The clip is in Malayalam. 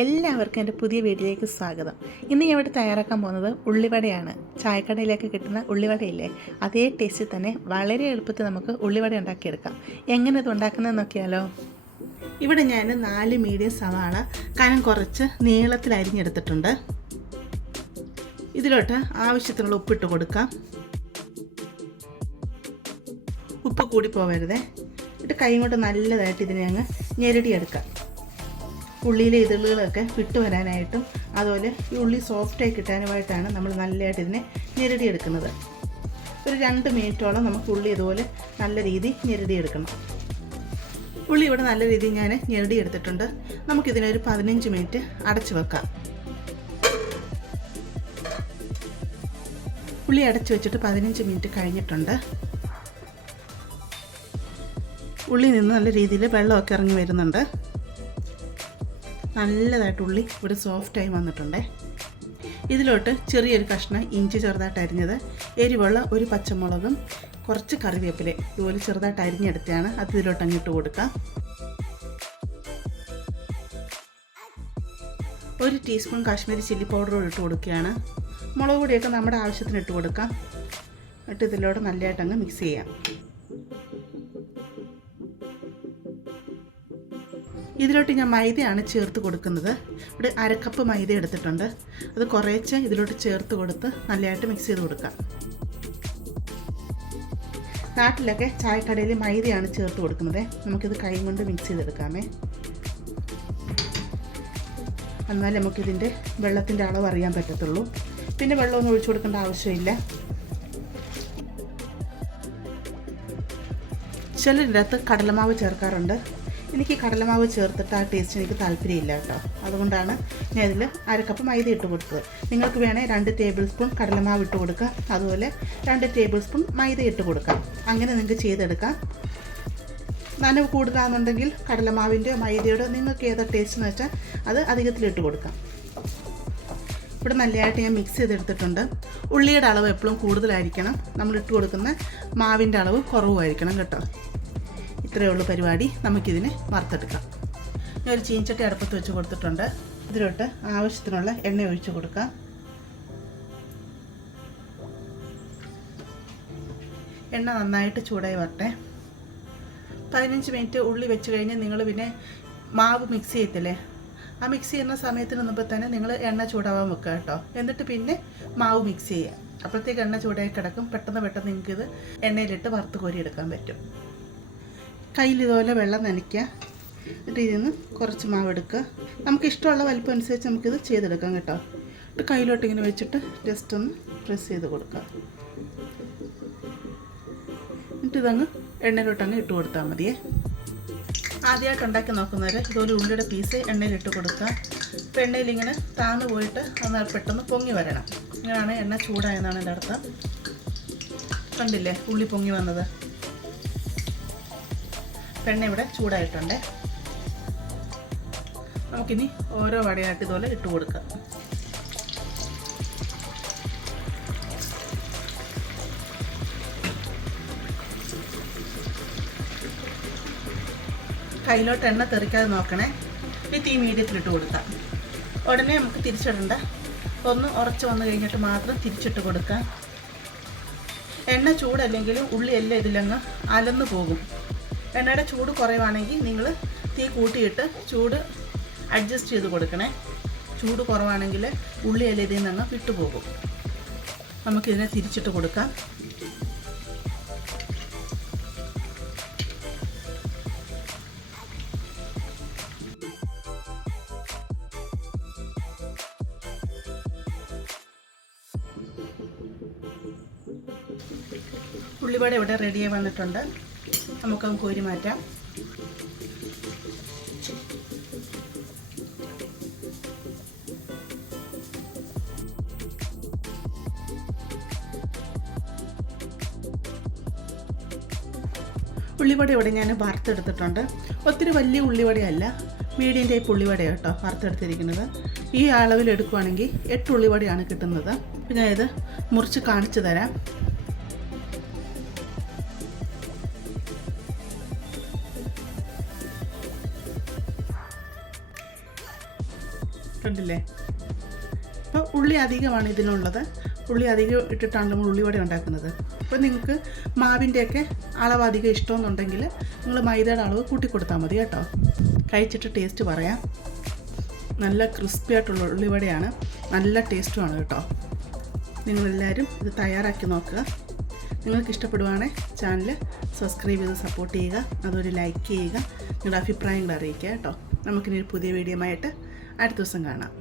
എല്ലാവർക്കും എൻ്റെ പുതിയ വീഡിയോയിലേക്ക് സ്വാഗതം. ഇന്ന് ഞാൻ ഇവിടെ തയ്യാറാക്കാൻ പോകുന്നത് ഉള്ളിവടയാണ്. ചായക്കടയിലേക്ക് കിട്ടുന്ന ഉള്ളിവടയില്ലേ, അതേ ടേസ്റ്റിൽ തന്നെ വളരെ എളുപ്പത്തിൽ നമുക്ക് ഉള്ളിവട ഉണ്ടാക്കിയെടുക്കാം. എങ്ങനെ ഇത് ഉണ്ടാക്കുന്നത് നോക്കിയാലോ. ഇവിടെ ഞാൻ 4 മീഡിയം സവാള കനം കുറച്ച് നീളത്തിൽ അരിഞ്ഞെടുത്തിട്ടുണ്ട്. ഇതിലോട്ട് ആവശ്യത്തിനുള്ള ഉപ്പിട്ട് കൊടുക്കാം. ഉപ്പ് കൂടി പോവരുതേ. എന്നിട്ട് കൈ കൊണ്ട് നല്ലതായിട്ട് ഇതിനെ അങ്ങ് ഞെരടിയെടുക്കാം. ഉള്ളിയിലെ ഇതളുകളൊക്കെ വിട്ടു വരാനായിട്ടും അതുപോലെ ഈ ഉള്ളി സോഫ്റ്റായി കിട്ടാനുമായിട്ടാണ് നമ്മൾ നല്ലതായിട്ട് ഇതിനെ ഞെരടിയെടുക്കുന്നത്. ഒരു 2 മിനിറ്റോളം നമുക്ക് ഉള്ളി ഇതുപോലെ നല്ല രീതിയിൽ ഞെരടിയെടുക്കണം. ഉള്ളി ഇവിടെ നല്ല രീതിയിൽ ഞാൻ ഞെരടിയെടുത്തിട്ടുണ്ട്. നമുക്കിതിനൊരു 15 മിനിറ്റ് അടച്ചു വെക്കാം. ഉള്ളി അടച്ചു വെച്ചിട്ട് 15 മിനിറ്റ് കഴിഞ്ഞിട്ടുണ്ട്. ഉള്ളിയിൽ നിന്ന് നല്ല രീതിയിൽ വെള്ളമൊക്കെ ഇറങ്ങി വരുന്നുണ്ട്. നല്ലതായിട്ട് ഉള്ളി ഇവിടെ സോഫ്റ്റായി വന്നിട്ടുണ്ട്. ഇതിലോട്ട് ചെറിയൊരു കഷ്ണം ഇഞ്ചി ചെറുതായിട്ട് അരിഞ്ഞത്, എരിവുള്ള ഒരു പച്ചമുളകും കുറച്ച് കറിവേപ്പില ഇതുപോലെ ചെറുതായിട്ട് അരിഞ്ഞെടുത്താണ് അത് ഇതിലോട്ട് അങ്ങിട്ട് കൊടുക്കാം. 1 ടീസ്പൂൺ കാശ്മീരി ചില്ലി പൗഡർ ഇട്ട് കൊടുക്കുകയാണ്. മുളക് പൊടിയൊക്കെ നമ്മുടെ ആവശ്യത്തിന് ഇട്ട് കൊടുക്കാം. എന്നിട്ട് ഇതിലോട്ട് നല്ലതായിട്ട് അങ്ങ് മിക്സ് ചെയ്യാം. ഇതിലോട്ട് ഞാൻ മൈദയാണ് ചേർത്ത് കൊടുക്കുന്നത്. ഇവിടെ 1/2 കപ്പ് മൈദ എടുത്തിട്ടുണ്ട്. അത് കുറേശ്ശെ ഇതിലോട്ട് ചേർത്ത് കൊടുത്ത് നല്ലതായിട്ട് മിക്സ് ചെയ്ത് കൊടുക്കാം. നാട്ടിലൊക്കെ ചായക്കടയിൽ മൈദയാണ് ചേർത്ത് കൊടുക്കുന്നത്. നമുക്കിത് കൈ കൊണ്ട് മിക്സ് ചെയ്തെടുക്കാമേ. എന്നാൽ നമുക്കിതിൻ്റെ വെള്ളത്തിൻ്റെ അളവ് അറിയാൻ പറ്റത്തുള്ളൂ. പിന്നെ വെള്ളമൊന്നും ഒഴിച്ചു കൊടുക്കേണ്ട ആവശ്യമില്ല. ചിലരിടത്ത് കടലമാവ് ചേർക്കാറുണ്ട്. എനിക്ക് കടലമാവ് ചേർത്തിട്ട് ആ ടേസ്റ്റ് എനിക്ക് താല്പര്യമില്ല കേട്ടോ. അതുകൊണ്ടാണ് ഞാൻ ഇതിൽ 1/2 കപ്പ് മൈദ ഇട്ട് കൊടുത്തത്. നിങ്ങൾക്ക് വേണേൽ 2 ടേബിൾ സ്പൂൺ കടലമാവ് ഇട്ട് കൊടുക്കാം. അതുപോലെ 2 ടേബിൾ സ്പൂൺ മൈദ ഇട്ട് കൊടുക്കാം. അങ്ങനെ നിങ്ങൾക്ക് ചെയ്തെടുക്കാം. നനവ് കൂടുതലാണെന്നുണ്ടെങ്കിൽ കടലമാവിൻ്റെ മൈദയുടെ നിങ്ങൾക്ക് ഏതാ ടേസ്റ്റ് എന്ന് വെച്ചാൽ അത് അധികത്തിലിട്ട് കൊടുക്കാം. ഇവിടെ നല്ലതായിട്ട് ഞാൻ മിക്സ് ചെയ്തെടുത്തിട്ടുണ്ട്. ഉള്ളിയുടെ അളവ് എപ്പോഴും കൂടുതലായിരിക്കണം. നമ്മൾ ഇട്ട് കൊടുക്കുന്ന മാവിൻ്റെ അളവ് കുറവായിരിക്കണം കേട്ടോ. ഇത്രയേ ഉള്ളൂ പരിപാടി. നമുക്കിതിനെ വറുത്തെടുക്കാം. ഞാൻ ഒരു ചീനച്ചട്ടി അടുപ്പത്ത് വെച്ച് കൊടുത്തിട്ടുണ്ട്. ഇതിലോട്ട് ആവശ്യത്തിനുള്ള എണ്ണ ഒഴിച്ച് കൊടുക്കാം. എണ്ണ നന്നായിട്ട് ചൂടായി വരട്ടെ. 15 മിനിറ്റ് ഉള്ളി വെച്ച് കഴിഞ്ഞ് നിങ്ങൾ പിന്നെ മാവ് മിക്സ് ചെയ്യത്തില്ലേ, ആ മിക്സ് ചെയ്യുന്ന സമയത്തിന് മുമ്പ് തന്നെ നിങ്ങൾ എണ്ണ ചൂടാവാൻ വെക്കുക കേട്ടോ. എന്നിട്ട് പിന്നെ മാവ് മിക്സ് ചെയ്യുക. അപ്പോഴത്തേക്ക് എണ്ണ ചൂടായി കിടക്കും. പെട്ടെന്ന് നിങ്ങൾക്കിത് എണ്ണയിലിട്ട് വറുത്ത് കോരിയെടുക്കാൻ പറ്റും. കയ്യിൽ ഇതുപോലെ വെള്ളം നനയ്ക്കുക. എന്നിട്ട് ഇതിൽ നിന്ന് കുറച്ച് മാവ് എടുക്കുക. നമുക്ക് ഇഷ്ടമുള്ള വലിപ്പം അനുസരിച്ച് നമുക്കിത് ചെയ്തെടുക്കാം കേട്ടോ. എന്നിട്ട് കയ്യിലോട്ട് ഇങ്ങനെ വെച്ചിട്ട് ജസ്റ്റ് ഒന്ന് പ്രസ് ചെയ്ത് കൊടുക്കുക. എന്നിട്ട് ഇതങ്ങ് എണ്ണയിലോട്ടങ്ങ് ഇട്ട് കൊടുത്താൽ മതിയേ. ആദ്യമായിട്ട് ഉണ്ടാക്കി നോക്കുന്നവർ ഇതുപോലെ ഉള്ളിയുടെ പീസ് എണ്ണയിലിട്ട് കൊടുക്കുക. അപ്പോൾ എണ്ണയിലിങ്ങനെ താന്ന് പോയിട്ട് അത് പെട്ടെന്ന് പൊങ്ങി വരണം. ഇങ്ങനെയാണ് എണ്ണ ചൂടായെന്നാണ് എൻ്റെ അർത്ഥം. കണ്ടില്ലേ ഉള്ളി പൊങ്ങി വന്നത്. എണ്ണ ഇവിടെ ചൂടായിട്ടുണ്ട്. നമുക്കിനി ഓരോ വടയായിട്ട് ഇതുപോലെ ഇട്ട് കൊടുക്കാം. കയ്യിലോട്ട് എണ്ണ തെറിക്കാതെ നോക്കണേ. ഈ തീ മീഡിയത്തിലിട്ട് കൊടുക്കാം. ഉടനെ നമുക്ക് തിരിച്ചിടണ്ട. ഒന്ന് ഉറച്ച് വന്നു കഴിഞ്ഞിട്ട് മാത്രം തിരിച്ചിട്ട് കൊടുക്കാം. എണ്ണ ചൂടല്ലെങ്കിലും ഉള്ളി എല്ലാം ഇതിലങ്ങ് അലന്ന് പോകും. എണ്ണയുടെ ചൂട് കുറവാണെങ്കിൽ നിങ്ങൾ തീ കൂട്ടിയിട്ട് ചൂട് അഡ്ജസ്റ്റ് ചെയ്ത് കൊടുക്കണേ. ചൂട് കുറവാണെങ്കിൽ ഉള്ളിയെല്ലാം ഇതിൽ നിന്ന് വിട്ടുപോകും. നമുക്കിതിനെ തിരിച്ചിട്ട് കൊടുക്കാം. ഉള്ളിവട ഇവിടെ റെഡിയായി വന്നിട്ടുണ്ട്. നമുക്കത് കോരി മാറ്റാം. ഉള്ളിവട ഇവിടെ ഞാൻ വറുത്തെടുത്തിട്ടുണ്ട്. ഒത്തിരി വലിയ ഉള്ളിവടയല്ല, മീഡിയം ടൈപ്പ് ഉള്ളിവട കേട്ടോ വറുത്തെടുത്തിരിക്കുന്നത്. ഈ അളവിൽ എടുക്കുകയാണെങ്കിൽ 8 ഉള്ളിവടയാണ് കിട്ടുന്നത്. പിന്നെ ഇത് മുറിച്ച് കാണിച്ചു തരാം. കണ്ടില്ലേ? അപ്പോൾ ഉള്ളി അധികമാണ് ഇതിനുള്ളത്. ഉള്ളി അധികം ഇട്ടിട്ടാണ് നമ്മൾ ഉള്ളിവട ഉണ്ടാക്കുന്നത്. അപ്പോൾ നിങ്ങൾക്ക് മാവിൻ്റെയൊക്കെ അളവ് അധികം ഇഷ്ടമെന്നുണ്ടെങ്കിൽ നിങ്ങൾ മൈദയുടെ അളവ് കൂട്ടിക്കൊടുത്താൽ മതി കേട്ടോ. കഴിച്ചിട്ട് ടേസ്റ്റ് പറയാം. നല്ല ക്രിസ്പി ആയിട്ടുള്ള ഉള്ളിവടയാണ്, നല്ല ടേസ്റ്റുമാണ് കേട്ടോ. നിങ്ങളെല്ലാവരും ഇത് തയ്യാറാക്കി നോക്കുക. നിങ്ങൾക്ക് ഇഷ്ടപ്പെടുവാണെങ്കിൽ ചാനൽ സബ്സ്ക്രൈബ് ചെയ്ത് സപ്പോർട്ട് ചെയ്യുക, അതൊരു ലൈക്ക് ചെയ്യുക, നിങ്ങളുടെ അഭിപ്രായങ്ങൾ അറിയിക്കുക കേട്ടോ. നമുക്കിനി ഒരു പുതിയ വീഡിയോ ആയിട്ട് അടുത്ത ദിവസം കാണാം.